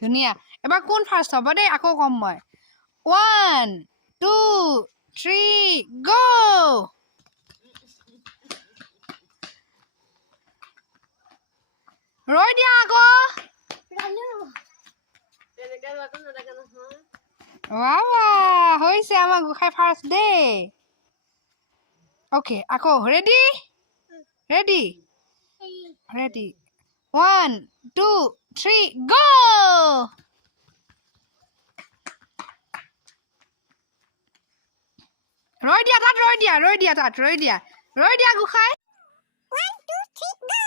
ধুনীয়া এবাৰ কোন ফাৰ্ষ্ট হ'ব দেই আকৌ কম মই 1 2 3 গো ৰৈ দিয়া আকৌ বাবা হৈছে আমাৰ গোসাই ফাৰ্ষ্ট দেই ওকে আকৌ ৰেডি ৰেডি ৰেডি 1 2 3 গো ৰৈ দিয়া তাত ৰৈ দিয়া গোসাই 1 2 3 গো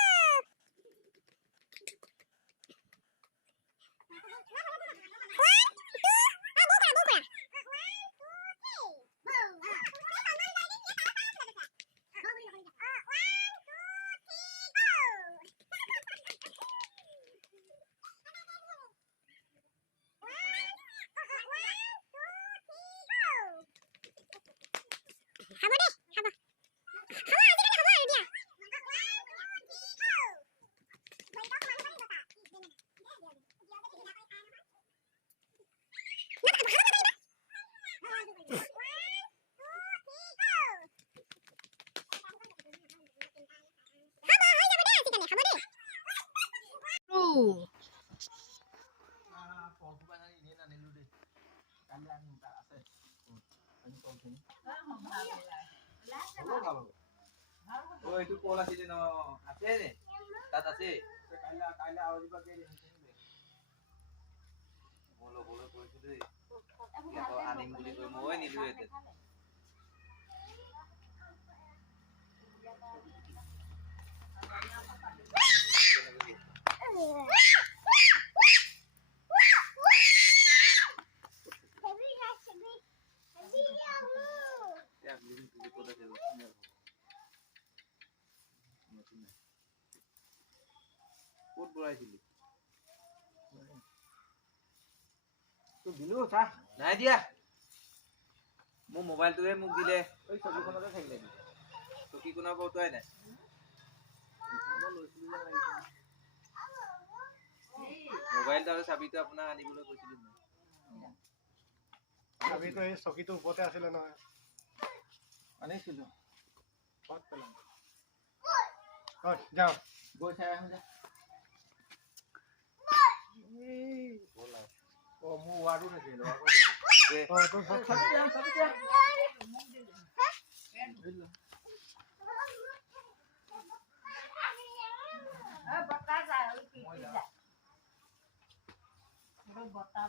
Oh, itu pola sini no. Ase ne? Tata se. Kaila awal juga ke. Bolo polisi deh. Ya kalau aning buli kau mau ini dulu itu. Kod beraisili. Tu bilu sah. Naik dia. Mu mobile tu mu dile. Oi sabu kona tu thakile. Tu ki kona bau tu ai na. Mobile tu sabi tu apna ani bolo koisili. अभी तो ये सकी तो ऊपर आसे लेना है Ani silu. बहुत पहले और जाओ Go saya aja. बोला Oh mu waru na silo. और तो सब बता